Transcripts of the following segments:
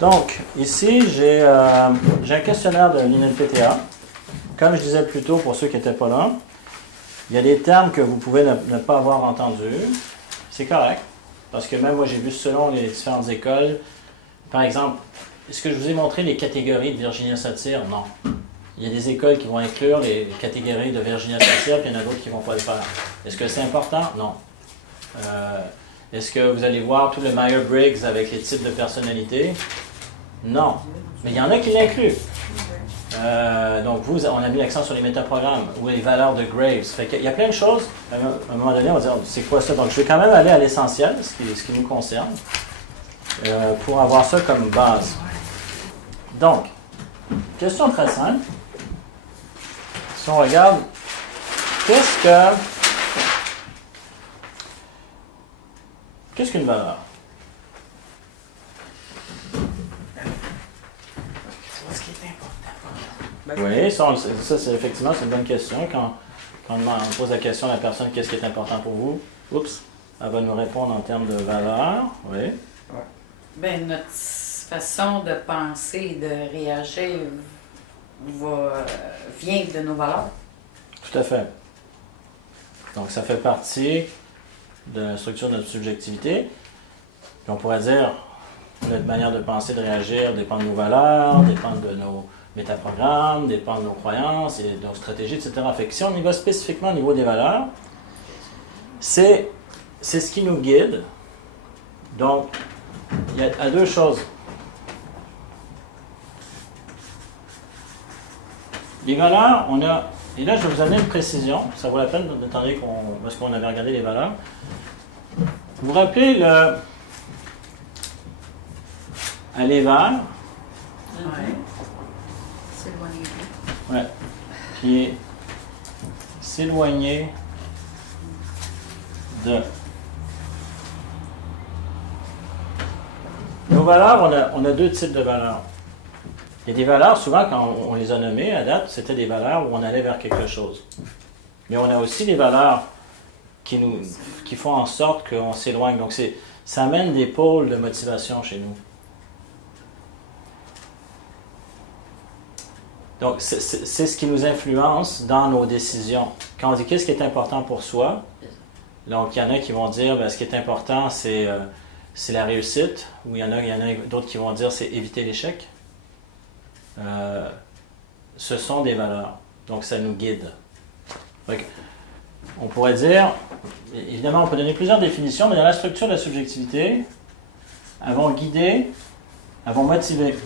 Donc, ici, j'ai un questionnaire de l'INLPTA. Comme je disais plus tôt, pour ceux qui n'étaient pas là, il y a des termes que vous pouvez ne pas avoir entendus. C'est correct, parce que même moi, j'ai vu selon les différentes écoles, par exemple, est-ce que je vous ai montré les catégories de Virginia Satir? Non. Il y a des écoles qui vont inclure les catégories de Virginia Satir, puis il y en a d'autres qui ne vont pas le faire. Est-ce que c'est important? Non. Est-ce que vous allez voir tout le Myers-Briggs avec les types de personnalités? Non. Mais il y en a qui l'incluent. Donc, on a mis l'accent sur les métaprogrammes ou les valeurs de Graves. Fait qu'il y a plein de choses. À un moment donné, on va dire, c'est quoi ça? Donc, je vais quand même aller à l'essentiel, ce qui nous concerne, pour avoir ça comme base. Donc, question très simple. Si on regarde, qu'est-ce qu'une valeur? Oui, ça c'est effectivement c'est une bonne question. Quand on pose la question à la personne, qu'est-ce qui est important pour vous? Oups, elle va nous répondre en termes de valeur. Oui. Ouais. Bien, notre façon de penser, de réagir vient de nos valeurs. Tout à fait. Donc, ça fait partie de la structure de notre subjectivité. Puis on pourrait dire notre manière de penser, de réagir dépend de nos valeurs, dépend de nos métaprogrammes, dépend de nos croyances et de nos stratégies, etc. Fait que si on y va spécifiquement au niveau des valeurs, c'est ce qui nous guide. Donc, il y a deux choses. Les valeurs, et là je vais vous donner une précision, ça vaut la peine d'attendre parce qu'on avait regardé les valeurs. Vous vous rappelez à l'Éval? Oui. S'éloigner. Oui. Puis s'éloigner de. Nos valeurs, on a deux types de valeurs. Il y a des valeurs, souvent quand on les a nommées à date, c'était des valeurs où on allait vers quelque chose. Mais on a aussi des valeurs qui font en sorte qu'on s'éloigne. Donc ça amène des pôles de motivation chez nous. Donc, c'est ce qui nous influence dans nos décisions. Quand on dit qu'est-ce qui est important pour soi, donc il y en a qui vont dire ce qui est important, c'est la réussite, ou il y en a d'autres qui vont dire c'est éviter l'échec. Ce sont des valeurs. Donc, ça nous guide. Donc, on pourrait dire, évidemment, on peut donner plusieurs définitions, mais dans la structure de la subjectivité, elles vont guider, elles vont motiver.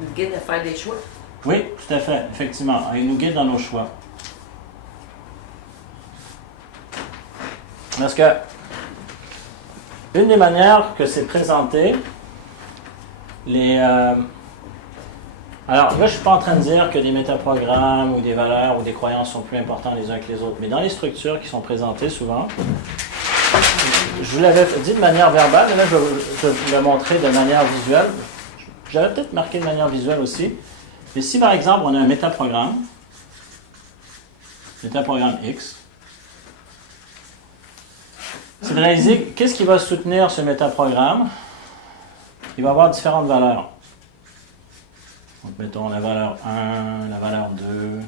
Nous guide à faire des choix. Oui, tout à fait, effectivement. Ils nous guident dans nos choix. Parce que une des manières que c'est présenté, alors là, je ne suis pas en train de dire que des métaprogrammes ou des valeurs ou des croyances sont plus importants les uns que les autres, mais dans les structures qui sont présentées souvent, je vous l'avais dit de manière verbale, mais là, je vais vous le montrer de manière visuelle. J'avais peut-être marqué de manière visuelle aussi. Et si, par exemple, on a un métaprogramme X, c'est de réaliser qu'est-ce qui va soutenir ce métaprogramme. Il va avoir différentes valeurs. Donc, mettons la valeur 1, la valeur 2,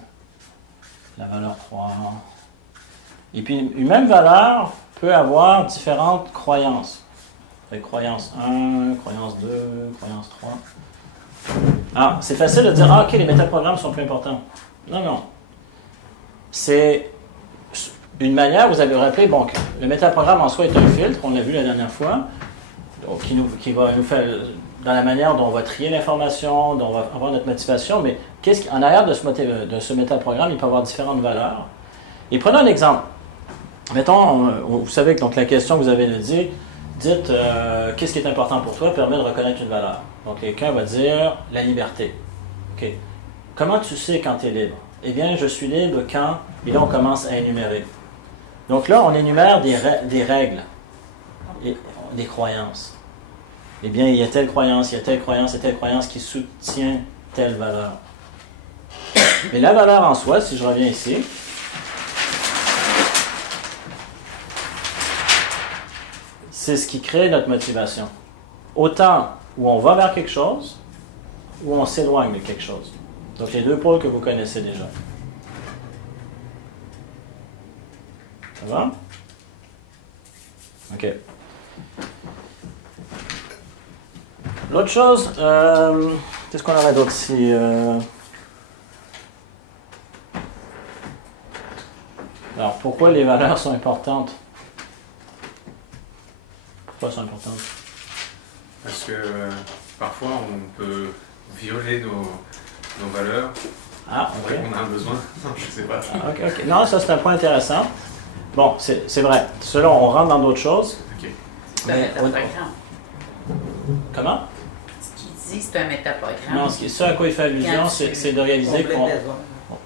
la valeur 3. Et puis, une même valeur peut avoir différentes croyances. Croyance 1, croyance 2, croyance 3. Alors, c'est facile de dire, OK, les métaprogrammes sont plus importants. Non. C'est une manière, vous avez rappelé, bon, le métaprogramme en soi est un filtre, on l'a vu la dernière fois, donc, qui va nous faire, dans la manière dont on va trier l'information, dont on va avoir notre motivation, mais en arrière de ce métaprogramme, il peut y avoir différentes valeurs. Et prenons un exemple. Mettons, vous savez que donc, la question que vous avez dit, dites qu'est-ce qui est important pour toi permet de reconnaître une valeur. Donc, quelqu'un va dire la liberté. OK. Comment tu sais quand tu es libre? Eh bien, je suis libre quand. Et là, on commence à énumérer. Donc là, on énumère des règles, et des croyances. Eh bien, il y a telle croyance, il y a telle croyance et telle croyance qui soutient telle valeur. Mais la valeur en soi, si je reviens ici, c'est ce qui crée notre motivation. Autant où on va vers quelque chose, ou on s'éloigne de quelque chose. Donc les deux pôles que vous connaissez déjà. Ça va? OK. L'autre chose, qu'est-ce qu'on aurait d'autre ici? Alors, pourquoi les valeurs sont importantes? Pourquoi sont importantes? Parce que parfois on peut violer nos valeurs Ah, pour ok. répondre à un besoin. Non, je sais pas. Ah, ok, ok. Non, ça c'est un point intéressant. Bon, c'est vrai. Cela, on rentre dans d'autres choses. Ok. C'est un Mais- métaprogramme. Comment? Ce qu'il dit, c'est un métaprogramme. Non, ce à quoi il fait allusion, Quand c'est de réaliser qu'on,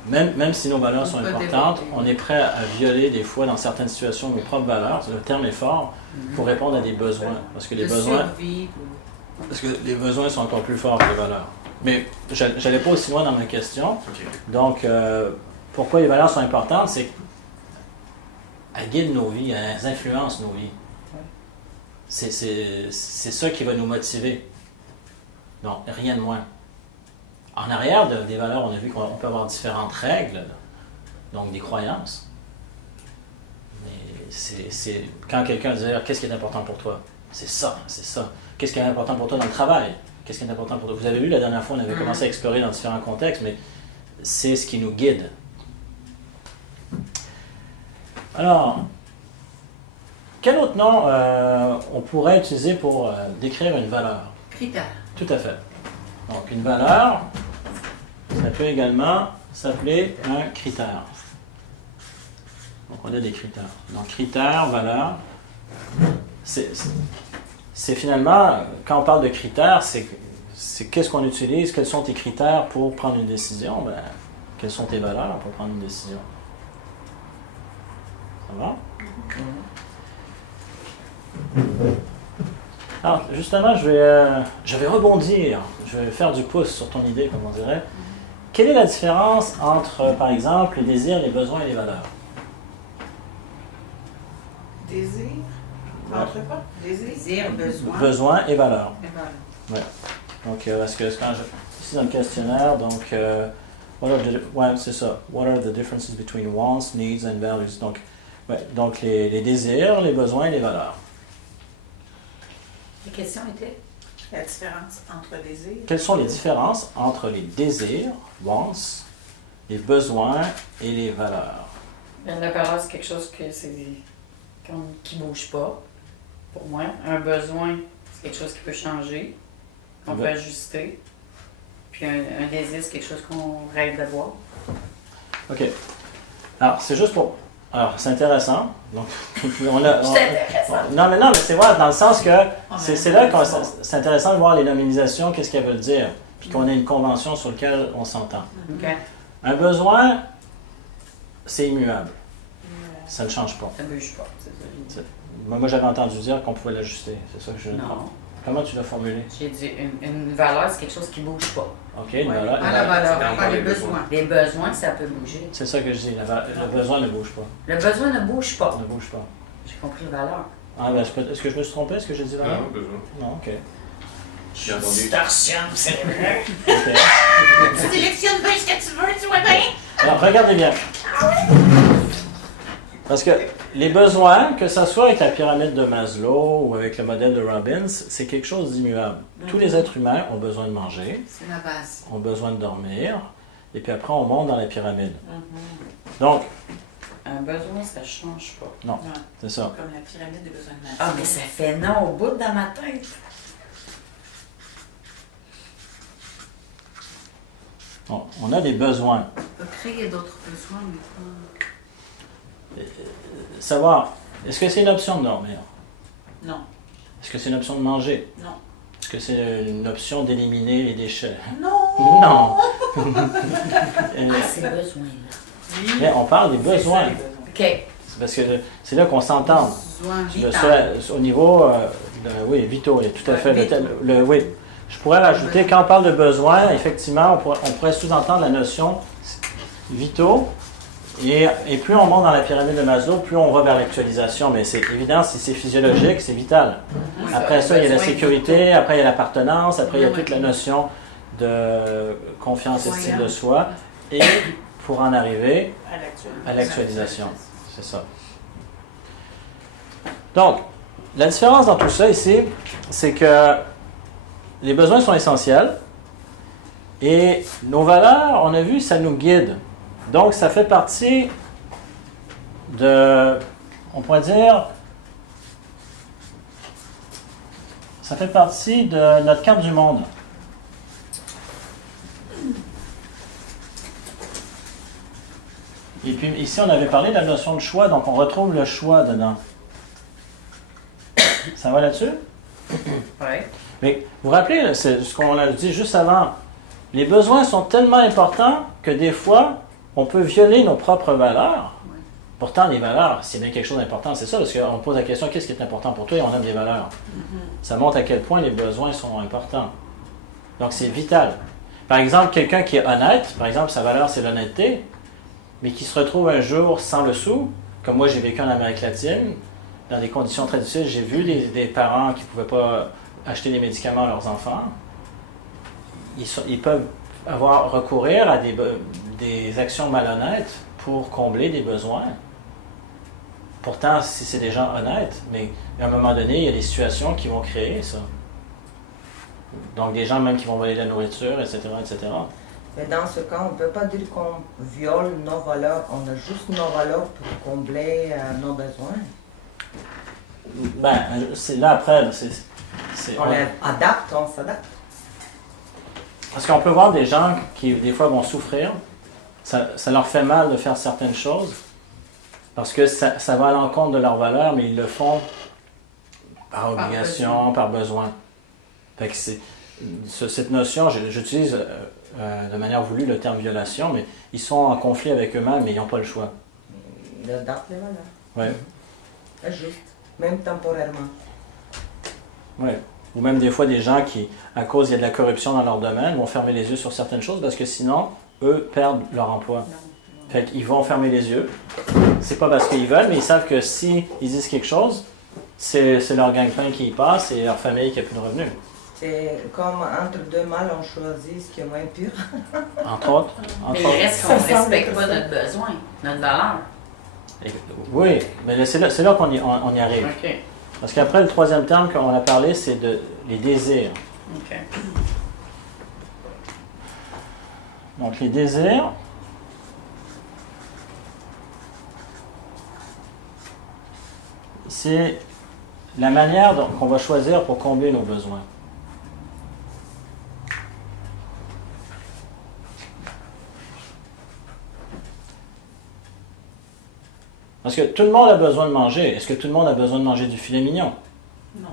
même si nos valeurs sont On peut importantes, développer. on est prêt à violer des fois, dans certaines situations, nos propres valeurs. Le terme est fort pour répondre à des besoins. Parce que les besoins, parce que les besoins sont encore plus forts que les valeurs. Mais je n'allais pas aussi loin dans ma question. Ok. Donc, pourquoi les valeurs sont importantes? C'est qu'elles guident nos vies, elles influencent nos vies. C'est ça qui va nous motiver. Non, rien de moins. En arrière des valeurs, on a vu qu'on peut avoir différentes règles, donc des croyances. Mais c'est quand quelqu'un dit qu'est-ce qui est important pour toi? C'est ça, c'est ça. Qu'est-ce qui est important pour toi dans le travail? Qu'est-ce qui est important pour toi? Vous avez vu la dernière fois, on avait commencé à explorer dans différents contextes, mais c'est ce qui nous guide. Alors, quel autre nom on pourrait utiliser pour décrire une valeur? Critère. Tout à fait. Donc, une valeur, ça peut également s'appeler un critère. Donc, on a des critères. Donc, critère, valeur, c'est finalement, quand on parle de critères, c'est qu'est-ce qu'on utilise, quels sont tes critères pour prendre une décision, ben, quelles sont tes valeurs pour prendre une décision. Ça va? Alors, justement, je vais rebondir, je vais faire du pouce sur ton idée, comme on dirait. Quelle est la différence entre, par exemple, les désirs, les besoins et les valeurs? Désir. Entre quoi? Désir, besoin. Besoins et valeurs. Et voilà. Donc, parce que quand ici dans le questionnaire, donc, ouais, c'est ça. What are the differences between wants, needs and values? Donc, ouais, donc les désirs, les besoins et les valeurs. La question était? La différence entre désir. Quelles sont les différences entre les désirs, wants, les besoins et les valeurs? La valeur, c'est quelque chose qui ne bouge pas, pour moi. Un besoin, c'est quelque chose qui peut changer, qu'on peut ajuster. Puis un désir, c'est quelque chose qu'on rêve d'avoir. OK. Alors, c'est juste pour... Alors, c'est intéressant. Donc, on a... C'est intéressant. Non, mais c'est vrai, dans le sens que c'est là que c'est intéressant de voir les nominations, qu'est-ce qu'elles veulent dire, puis qu'on ait une convention sur laquelle on s'entend. OK? Un besoin, c'est immuable. Ça ne change pas. Ça ne bouge pas, c'est ça. que j'ai dit. Moi, j'avais entendu dire qu'on pouvait l'ajuster. C'est ça que je... Non. Comment tu l'as formulé? J'ai dit une valeur, c'est quelque chose qui ne bouge pas. OK, une valeur. Pas la valeur, C'est pas dans les les besoins. besoins. Les besoins, ça peut bouger. C'est ça que je dis. Le besoin ne bouge pas. Le besoin ne bouge pas. Ne bouge pas. J'ai compris valeur. Ah, ben, est-ce que je me suis trompé? Est-ce que j'ai dit valeur? Non, besoin. Non, OK. J'ai entendu. Distorsion cérébrale. OK. Tu sélectionnes bien ce que tu veux, tu vois bien? Alors, regardez bien. Parce que les besoins, que ce soit avec la pyramide de Maslow ou avec le modèle de Robbins, c'est quelque chose d'immuable. Tous les êtres humains ont besoin de manger, C'est la base. ont besoin de dormir, et puis après, on monte dans la pyramide. Donc, Un besoin, ça ne change pas. non, c'est ça. Comme la pyramide des besoins de Ah, mais ça fait non au bout dans ma tête. Bon, on a des besoins. On peut créer d'autres besoins, mais pas... Savoir, est-ce que c'est une option de dormir? Non. Est-ce que c'est une option de manger? Non. Est-ce que c'est une option d'éliminer les déchets? Non! Non! Ah, ces besoins-là. Mais on parle des besoins. OK. C'est parce que c'est là qu'on s'entend. Besoin Le vital. au niveau, oui, vitaux, oui, tout à fait. Oui. Je pourrais rajouter, quand on parle de besoins, effectivement, on pourrait sous-entendre la notion vitaux Et plus on monte dans la pyramide de Maslow, plus on va vers l'actualisation. Mais c'est évident, si c'est physiologique, c'est vital. Après ça, il y a la sécurité, après il y a l'appartenance, après il y a toute la notion de confiance, estime de soi. Et pour en arriver à l'actualisation. C'est ça. Donc, la différence dans tout ça ici, c'est que les besoins sont essentiels et nos valeurs, on a vu, ça nous guide. Donc, ça fait partie de, on pourrait dire, ça fait partie de notre carte du monde. Et puis ici, on avait parlé de la notion de choix, donc on retrouve le choix dedans. Ça va là-dessus? Oui. Mais vous vous rappelez, c'est ce qu'on a dit juste avant, les besoins sont tellement importants que des fois, on peut violer nos propres valeurs. Ouais. Pourtant, les valeurs, c'est bien quelque chose d'important, c'est ça, parce qu'on pose la question, qu'est-ce qui est important pour toi, et on aime des valeurs. Ça montre à quel point les besoins sont importants. Donc, c'est vital. Par exemple, quelqu'un qui est honnête, par exemple, sa valeur, c'est l'honnêteté, mais qui se retrouve un jour sans le sou, comme moi, j'ai vécu en Amérique latine, dans des conditions très difficiles, j'ai vu des parents qui ne pouvaient pas acheter des médicaments à leurs enfants. Ils peuvent recourir à des actions malhonnêtes pour combler des besoins. Pourtant, si c'est des gens honnêtes, mais à un moment donné, il y a des situations qui vont créer ça. Donc, des gens même qui vont voler de la nourriture, etc., etc. Mais dans ce cas, on ne peut pas dire qu'on viole nos valeurs, on a juste nos valeurs pour combler nos besoins. Ben, c'est là après, On les adapte, on s'adapte. Parce qu'on peut voir des gens qui, des fois, vont souffrir. Ça leur fait mal de faire certaines choses parce que ça va à l'encontre de leurs valeurs, mais ils le font par obligation, par besoin. Fait que cette notion, j'utilise de manière voulue le terme violation, mais ils sont en conflit avec eux-mêmes, mais ils n'ont pas le choix. Ils adaptent les valeurs. Oui. C'est juste, même temporairement. Oui. Ou même des fois des gens qui, à cause il y a de la corruption dans leur domaine, vont fermer les yeux sur certaines choses parce que sinon, eux perdent leur emploi. Fait qu'ils vont fermer les yeux. C'est pas parce qu'ils veulent, mais ils savent que si ils disent quelque chose, c'est leur gagne-pain qui y passe et leur famille qui n'a plus de revenus. C'est comme entre deux mâles, on choisit ce qui est moins pur. Entre autres. Mais il reste qu'on ne respecte pas notre besoin, notre valeur. Oui, mais c'est là qu'on y arrive. OK. Parce qu'après, le troisième terme qu'on a parlé, c'est les désirs. OK. Donc, les désirs, c'est la manière qu'on va choisir pour combler nos besoins. Parce que tout le monde a besoin de manger. Est-ce que tout le monde a besoin de manger du filet mignon? Non.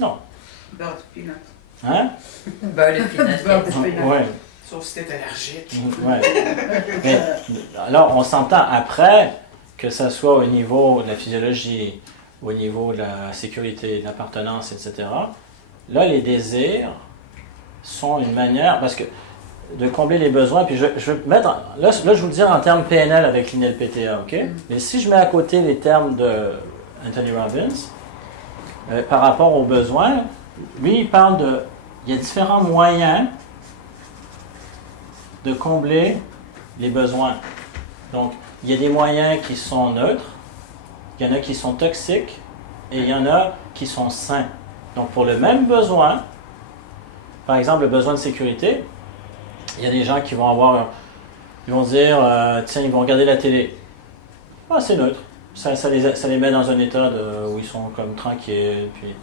Non. Beurre de peanut. Hein? Beurre de pinot. Beurre de peanut. Oui. Sauf si t'es allergique. Ouais. Mais, alors, on s'entend après que ça soit au niveau de la physiologie, au niveau de la sécurité, de l'appartenance, etc. Là, les désirs sont une manière, parce que de combler les besoins, puis je vais mettre, là, je vais vous le dire en termes PNL avec l'INLPTA, OK? Mais si je mets à côté les termes de Anthony Robbins, par rapport aux besoins, lui, il parle il y a différents moyens de combler les besoins. Donc, il y a des moyens qui sont neutres, il y en a qui sont toxiques, et il y en a qui sont sains. Donc, pour le même besoin, par exemple, le besoin de sécurité, il y a des gens qui vont ils vont dire, tiens, ils vont regarder la télé. Ah, c'est neutre. Ça les met dans un état où ils sont comme tranquilles. Puis,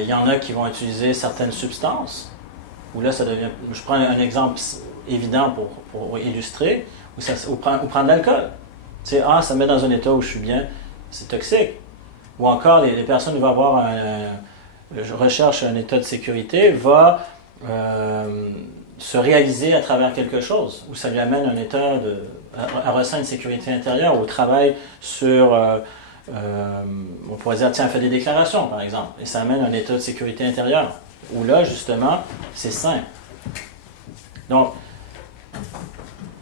il y en a qui vont utiliser certaines substances, où là, ça devient... Je prends un exemple évident pour illustrer, ou prendre de l'alcool. Tu sais, ça me met dans un état où je suis bien, c'est toxique. Ou encore, les personnes qui vont avoir recherche un état de sécurité, va se réaliser à travers quelque chose, où ça lui amène un état à ressent une sécurité intérieure, ou travaille sur, on pourrait dire, tiens, fait des déclarations, par exemple, et ça amène un état de sécurité intérieure, où là, justement, c'est sain. Donc,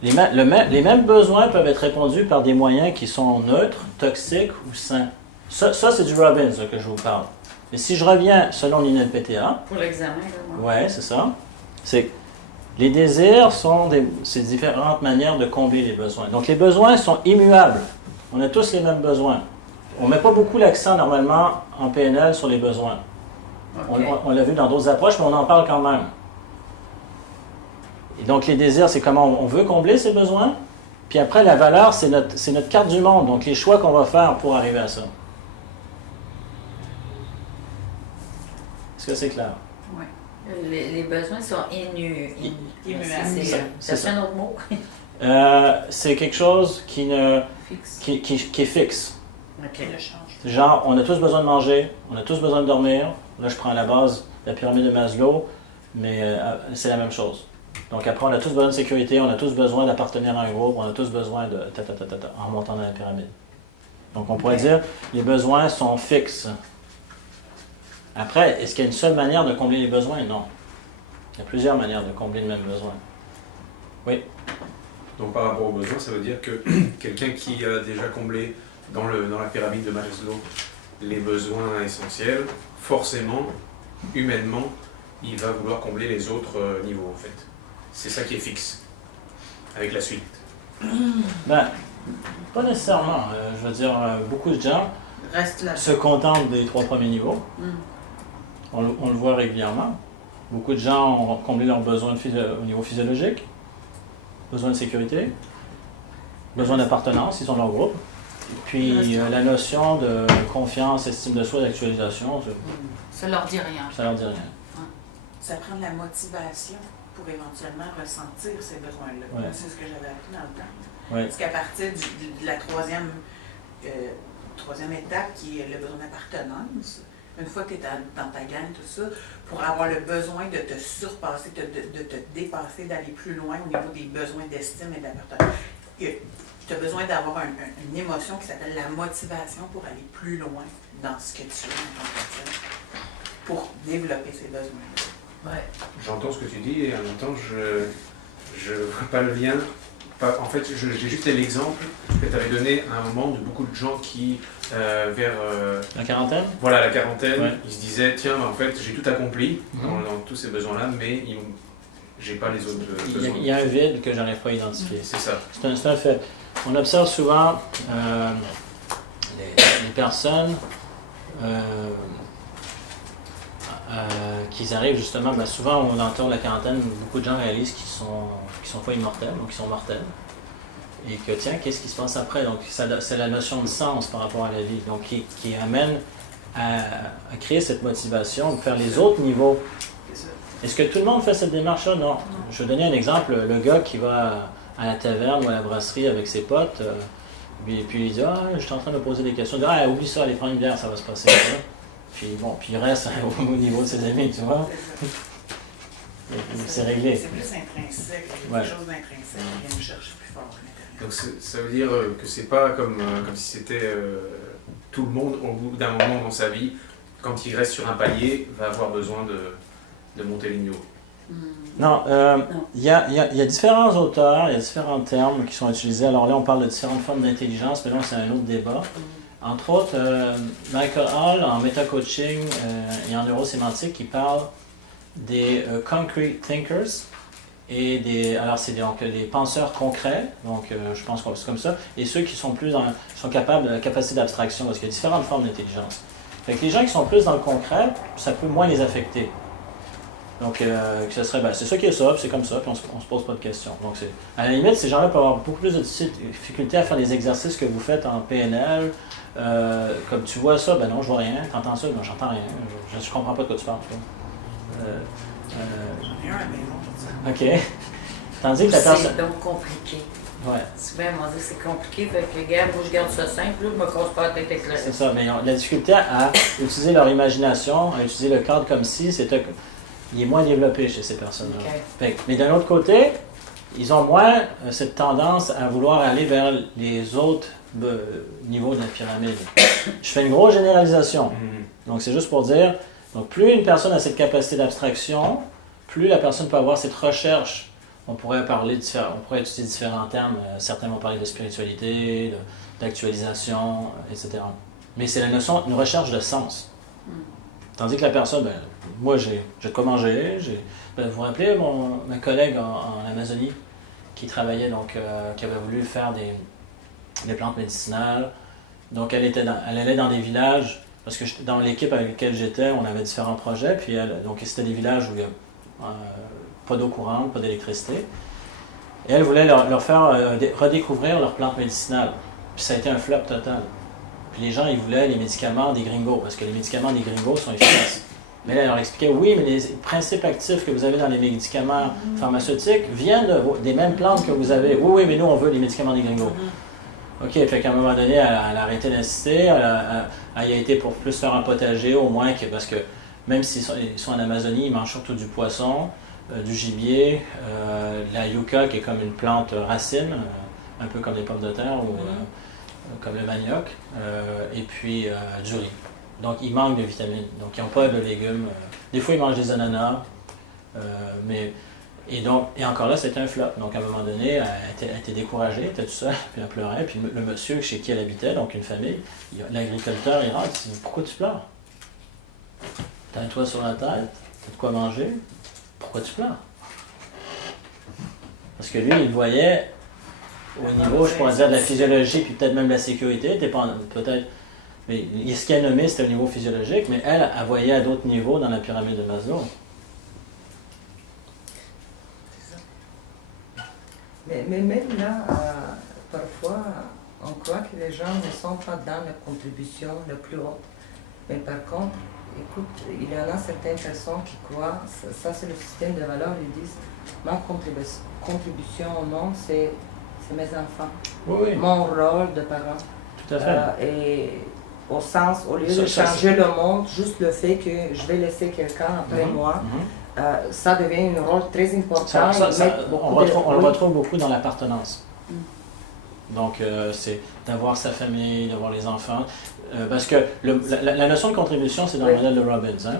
les mêmes besoins peuvent être répondus par des moyens qui sont neutres, toxiques ou sains. Ça c'est du Robbins là, que je vous parle. Mais si je reviens selon l'INLPTA, Pour l'examen, là, moi. ouais, c'est ça, c'est les désirs c'est différentes manières de combler les besoins. Donc les besoins sont immuables. On a tous les mêmes besoins. On ne met pas beaucoup l'accent normalement en PNL sur les besoins. OK. On l'a vu dans d'autres approches, mais on en parle quand même. Et donc les désirs, c'est comment on veut combler ces besoins. Puis après, la valeur, c'est notre carte du monde. Donc les choix qu'on va faire pour arriver à ça. Est-ce que c'est clair? Ouais. Les besoins sont Immuables. C'est C'est un autre mot. C'est quelque chose qui est fixe. OK. Le change. Genre, on a tous besoin de manger, on a tous besoin de dormir. Là, je prends la base de la pyramide de Maslow, mais c'est la même chose. Donc après, on a tous besoin de sécurité, on a tous besoin d'appartenir à un groupe, on a tous besoin de en remontant dans la pyramide. Donc on pourrait dire, les besoins sont fixes. Après, est-ce qu'il y a une seule manière de combler les besoins? Non. Il y a plusieurs manières de combler le même besoin. Oui. Donc par rapport aux besoins, ça veut dire que quelqu'un qui a déjà comblé dans la pyramide de Maslow les besoins essentiels, forcément, humainement, il va vouloir combler les autres niveaux en fait. C'est ça qui est fixe, avec la suite. Ben, pas nécessairement. Je veux dire, beaucoup de gens Reste là. se contentent des 3 premiers niveaux. On le voit régulièrement. Beaucoup de gens ont comblé leurs besoins au niveau physiologique, besoin de sécurité, besoin d'appartenance, ils ont leur groupe. Puis la notion de confiance, estime de soi, d'actualisation, Ça leur dit rien. ça leur dit rien. Ça prend de la motivation pour éventuellement ressentir ces besoins-là. Ouais. C'est ce que j'avais appris dans le temps. Oui. Parce qu'à partir de la troisième étape, qui est le besoin d'appartenance, une fois que tu es dans ta gang, tout ça, pour avoir le besoin de te surpasser, de te dépasser, d'aller plus loin au niveau des besoins d'estime et d'appartenance, tu as besoin d'avoir une émotion qui s'appelle la motivation pour aller plus loin dans ce que tu es dans ton personne, pour développer ces besoins-là. Ouais. J'entends ce que tu dis et en même temps, je vois pas le lien. En fait, j'ai juste l'exemple que tu avais donné à un moment de beaucoup de gens qui, vers La quarantaine? voilà, la quarantaine, Ouais. ils se disaient, tiens, en fait, j'ai tout accompli dans tous ces besoins-là, mais j'ai pas les autres besoins. Il y a un vide que j'arrive pas à identifier. C'est ça. C'est un fait. On observe souvent les personnes qui arrivent justement, ben souvent au entour de la quarantaine, beaucoup de gens réalisent qu'ils sont pas immortels, donc ils sont mortels. Et que tiens, qu'est-ce qui se passe après? Donc c'est la notion de sens par rapport à la vie, donc qui amène à créer cette motivation, de faire les autres niveaux. Est-ce que tout le monde fait cette démarche-là? Non. Je vais donner un exemple. Le gars qui va à la taverne ou à la brasserie avec ses potes, puis il dit « Ah, je suis en train de me poser des questions. » Il dit « Ah, oublie ça, allez prendre une bière, ça va se passer. » Puis bon, puis il reste au niveau de ses amis, tu vois. C'est réglé. C'est plus intrinsèque, il y a Ouais. quelque chose d'intrinsèque qui vient nous chercher plus fort à l'intérieur. Donc ça veut dire que c'est pas comme si c'était tout le monde au bout d'un moment dans sa vie, quand il reste sur un palier, va avoir besoin de monter les niveaux. Non, il y a différents auteurs, il y a différents termes qui sont utilisés. Alors là, on parle de différentes formes d'intelligence, mais là, c'est un autre débat. Entre autres, Michael Hall, en métacoaching et en neurosémantique, il parle des concrete thinkers et alors c'est donc des penseurs concrets, donc je pense que c'est comme ça, et ceux qui sont plus sont capables de la capacité d'abstraction, parce qu'il y a différentes formes d'intelligence. Fait que les gens qui sont plus dans le concret, ça peut moins les affecter. Donc, ce serait, c'est ça qui est ça, puis c'est comme ça, puis on se pose pas de questions. Donc, à la limite, ces gens-là peuvent avoir beaucoup plus de difficultés à faire les exercices que vous faites en PNL. Comme tu vois ça, ben non, je vois rien. T'entends ça, ben j'entends rien. Je comprends pas de quoi tu parles. J'en ai un à la maison pour ça. OK. Tandis que la personne... C'est donc compliqué. Ouais, Souvent, ils m'ont dit c'est compliqué, fait que regarde, moi je garde ça simple, là, je me casse pas la tête avec le c'est reste. ça. Mais ils ont la difficulté à utiliser leur imagination, à utiliser le cadre comme si c'était... Il est moins développé chez ces personnes-là. Ok. Mais d'un autre côté, ils ont moins cette tendance à vouloir aller vers les autres niveaux de la pyramide. Je fais une grosse généralisation. Donc c'est juste pour dire, donc plus une personne a cette capacité d'abstraction, plus la personne peut avoir cette recherche on pourrait on pourrait utiliser différents termes. Certains vont parler de spiritualité, d'actualisation, etc. Mais c'est une recherche de sens. Tandis que la personne, moi j'ai de quoi manger. Vous vous rappelez ma collègue en Amazonie qui travaillait, donc qui avait voulu faire des plantes médicinales. Donc elle allait dans des villages, parce que dans l'équipe avec laquelle j'étais, on avait différents projets, puis donc c'était des villages où il n'y a pas d'eau courante, pas d'électricité. Et elle voulait leur faire redécouvrir leurs plantes médicinales. Puis ça a été un flop total. Puis les gens, ils voulaient les médicaments des gringos, parce que les médicaments des gringos sont efficaces. Mais là, elle leur expliquait, oui, mais les principes actifs que vous avez dans les médicaments pharmaceutiques viennent des mêmes plantes que vous avez. Oui, mais nous, on veut les médicaments des gringos. OK, fait qu'à un moment donné, elle a arrêté d'insister, elle a été pour plus faire un potager, au moins, parce que même s'ils sont en Amazonie, ils mangent surtout du poisson, du gibier, la yucca, qui est comme une plante racine, un peu comme les pommes de terre ou comme le manioc, et puis du riz. Donc, ils manquent de vitamines. Donc, ils n'ont pas de légumes. Des fois, ils mangent des ananas. Et encore là, c'était un flop. Donc, à un moment donné, elle était découragée, elle était toute seule, puis elle pleurait. Puis le monsieur chez qui elle habitait, donc une famille, l'agriculteur, il rentre, il dit « Pourquoi tu pleures? T'as un toit sur la tête, t'as de quoi manger, pourquoi tu pleures? » Parce que lui, il voyait au niveau, je pourrais dire, de la physiologie, puis peut-être même de la sécurité, peut-être... Mais ce qu'elle nommait, c'était au niveau physiologique, mais elle voyait à d'autres niveaux dans la pyramide de Maslow. Mais même là, parfois, on croit que les gens ne sont pas dans la contribution la plus haute. Mais par contre, écoute, il y en a certaines personnes qui croient, ça c'est le système de valeurs, ils disent, ma contribution au monde, c'est mes enfants. Oui. Mon rôle de parent. Tout à fait. Et au sens, au lieu de changer le monde, juste le fait que je vais laisser quelqu'un après moi, ça devient un rôle très important. On le retrouve beaucoup dans l'appartenance. Donc, c'est d'avoir sa famille, d'avoir les enfants. Parce que la notion de contribution, c'est dans le modèle de Robbins, hein,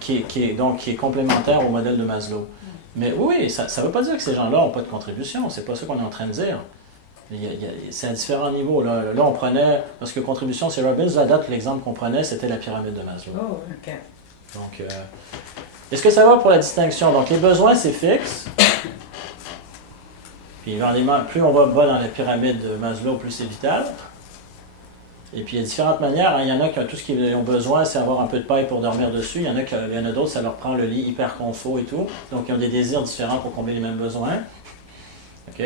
qui est complémentaire au modèle de Maslow. Mais oui, ça ne veut pas dire que ces gens-là n'ont pas de contribution. C'est pas ça qu'on est en train de dire. C'est à différents niveaux. Là, on prenait, parce que contribution, c'est Robbins, la date, l'exemple qu'on prenait, c'était la pyramide de Maslow. Oh, ok. Donc, est-ce que ça va pour la distinction? Donc, les besoins, c'est fixe. Puis, évidemment, plus on va bas dans la pyramide de Maslow, plus c'est vital. Et puis, il y a différentes manières. Hein. Il y en a qui ont tout ce qu'ils ont besoin, c'est avoir un peu de paille pour dormir dessus. Il y en a d'autres, ça leur prend le lit hyper confort et tout. Donc, ils ont des désirs différents pour combler les mêmes besoins. OK?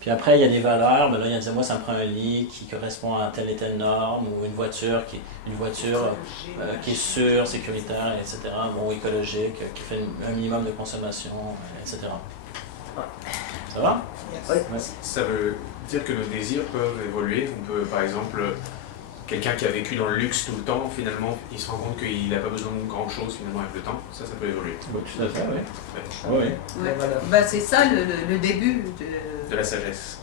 Puis après, il y a des valeurs. Ben là, il y a moi, ça me prend un lit qui correspond à telle et telle norme, ou une voiture qui est sûre, sécuritaire, etc., bon, écologique, qui fait un minimum de consommation, etc. Ça va? Oui. Ouais. Ça veut dire que nos désirs peuvent évoluer. On peut, par exemple, quelqu'un qui a vécu dans le luxe tout le temps, finalement, il se rend compte qu'il n'a pas besoin de grand-chose finalement avec le temps. Ça peut évoluer. Oui, tout à fait, oui. Ouais. Oui. Ouais. Voilà. Bah, c'est ça le début De la sagesse.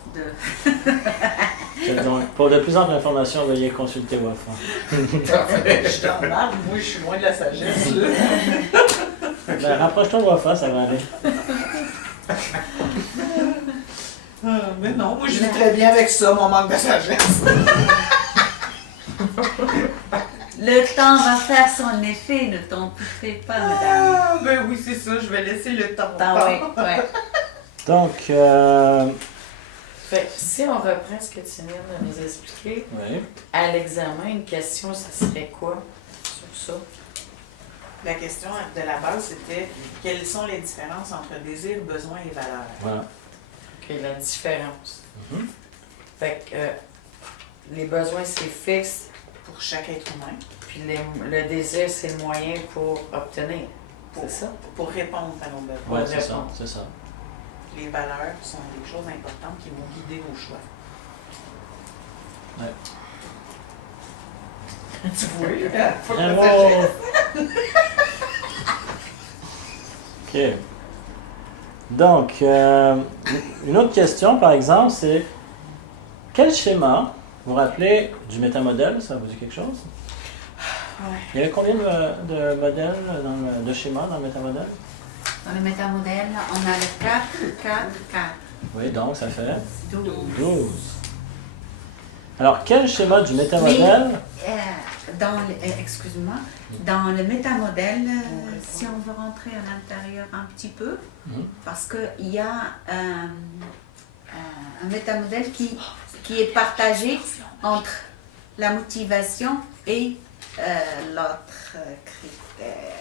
Donc, pour de plus amples informations, veuillez consulter WAFA. Je t'en marre, moi je suis loin de la sagesse. Là. Ben, rapproche-toi de WAFA, ça va aller. Mais non, moi je vis très bien avec ça, mon manque de sagesse. Le temps va faire son effet, ne t'en touchez pas, madame. Ah, ben oui, c'est ça, je vais laisser le temps. Oui, ouais. Donc, Fait que si on reprend ce que tu viens de nous expliquer, oui. à l'examen, une question, ça serait quoi sur ça? La question de la base, c'était quelles sont les différences entre désir, besoin et valeur? Voilà. OK, la différence. Mhm. Fait que les besoins, c'est fixe, Pour chaque être humain, puis le désir, c'est le moyen pour obtenir. pour, C'est ça? pour répondre à nos besoins. Ouais, c'est ça, répondre. c'est ça. Les valeurs sont des choses importantes qui vont guider nos choix. Ouais. Tu vois, faut que la Bravo! sagesse. OK. Donc, une autre question, par exemple, c'est quel schéma, vous vous rappelez du métamodèle, ça vous dit quelque chose? Ouais. Il y avait combien de modèles, de schémas dans le métamodèle? Dans le métamodèle, on a le 4, 4, 4. Oui, donc ça fait 12. 12. Alors, quel schéma du métamodèle? Excuse-moi, dans le métamodèle, si on veut rentrer à l'intérieur un petit peu, parce qu'il y a un métamodèle qui est partagé entre la motivation et l'autre critère.